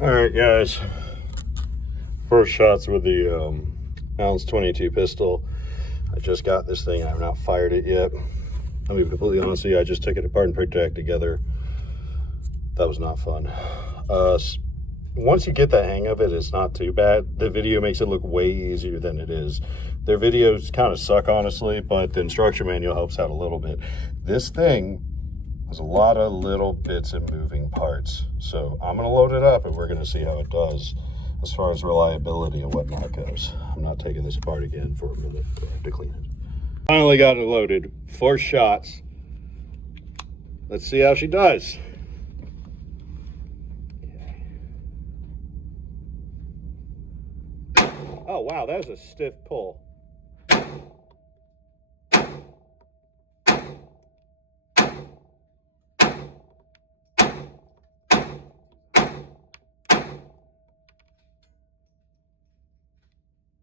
All right, guys. First shots with the Ounce22 pistol. I just got this thing. I've not fired it yet. I'll be completely honest with you. I just took it apart and put it back together. That was not fun. Once you get the hang of it, it's not too bad. The video makes it look way easier than it is. Their videos kind of suck, honestly, but the instruction manual helps out a little bit. This thing has a lot of little bits and moving parts. So I'm going to load it up and we're going to see how it does as far as reliability and whatnot goes. I'm not taking this apart again for a minute. I have to clean it. Finally got it loaded. 4 shots. Let's see how she does. Oh, wow, that was a stiff pull.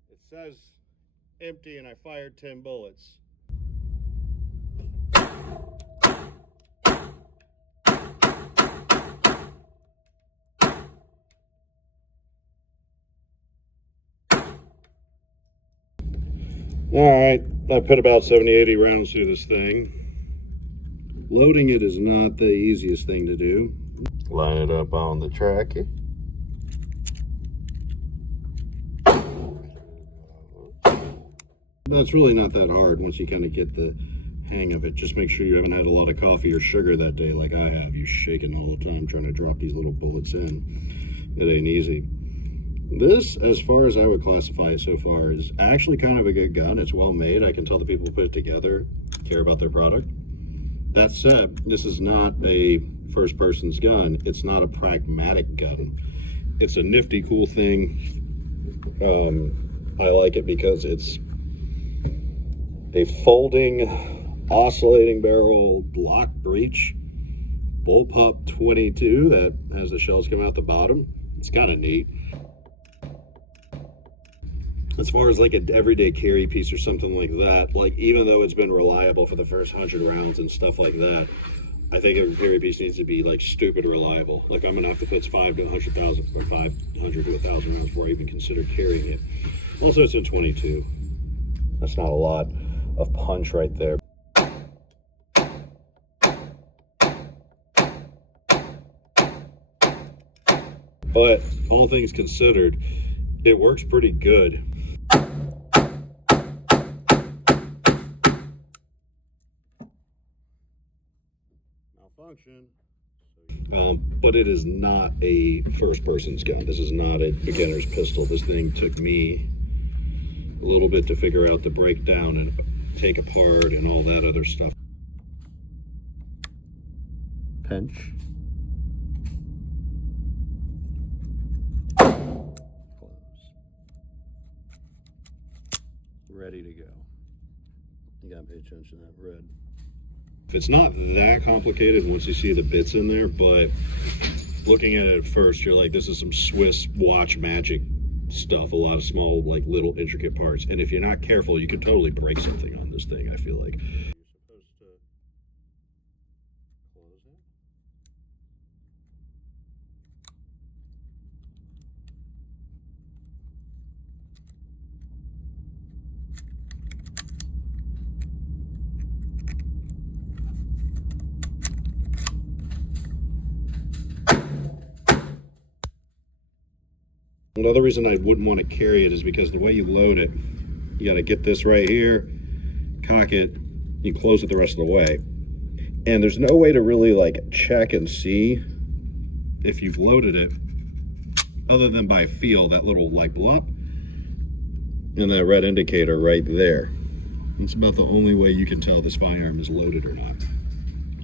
It says empty and I fired 10 bullets. All right, I put about 70-80 rounds through this thing. Loading it is not the easiest thing to do. Line it up on the tracker. But it's really not that hard once you kind of get the hang of it. Just make sure you haven't had a lot of coffee or sugar that day like I have. You're shaking all the time trying to drop these little bullets in. It ain't easy. This, as far as I would classify it so far, is actually kind of a good gun. It's well made. I can tell the people who put it together care about their product. That said, this is not a first person's gun. It's not a pragmatic gun. It's a nifty, cool thing. I like it because it's a folding, oscillating barrel lock breech bullpup 22 that has the shells come out the bottom. It's kind of neat. As far as like an everyday carry piece or something like that, like even though it's been reliable for the first 100 rounds and stuff like that, I think a carry piece needs to be like stupid reliable. Like I'm gonna have to put 5 to 100,000 or 500 to 1,000 rounds before I even consider carrying it. Also, it's a 22. That's not a lot of punch right there. But all things considered, it works pretty good. Malfunction. But it is not a first person's gun. This is not a beginner's pistol. This thing took me a little bit to figure out the breakdown and take apart and all that other stuff. Pinch. Ready to go. You gotta pay attention to that red. It's not that complicated once you see the bits in there, but looking at it at first, you're like, this is some Swiss watch magic stuff. A lot of small, like little intricate parts. And if you're not careful, you could totally break something on this thing, I feel like. You're supposed to close it. Another reason I wouldn't want to carry it is because the way you load it, you got to get this right here, cock it, you close it the rest of the way. And there's no way to really like check and see if you've loaded it other than by feel, that little like blop and that red indicator right there. It's about the only way you can tell this firearm is loaded or not.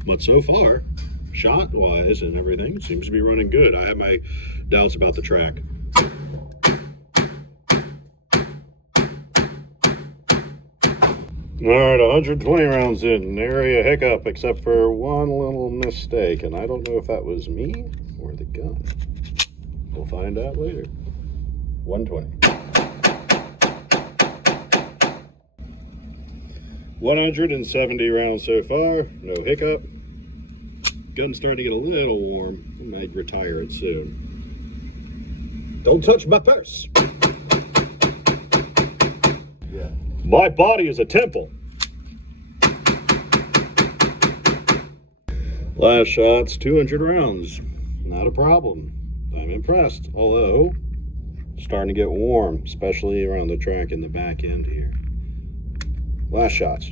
But so far, shot-wise and everything, seems to be running good. I have my doubts about the track. All right, 120 rounds in, nary a hiccup except for one little mistake, and I don't know if that was me or the gun. We'll find out later. 120. 170 rounds so far, no hiccup. Gun's starting to get a little warm. I might retire it soon. Don't touch my purse. Yeah. My body is a temple. Last shot's 200 rounds. Not a problem. I'm impressed. Although, starting to get warm, especially around the track in the back end here. Last shots.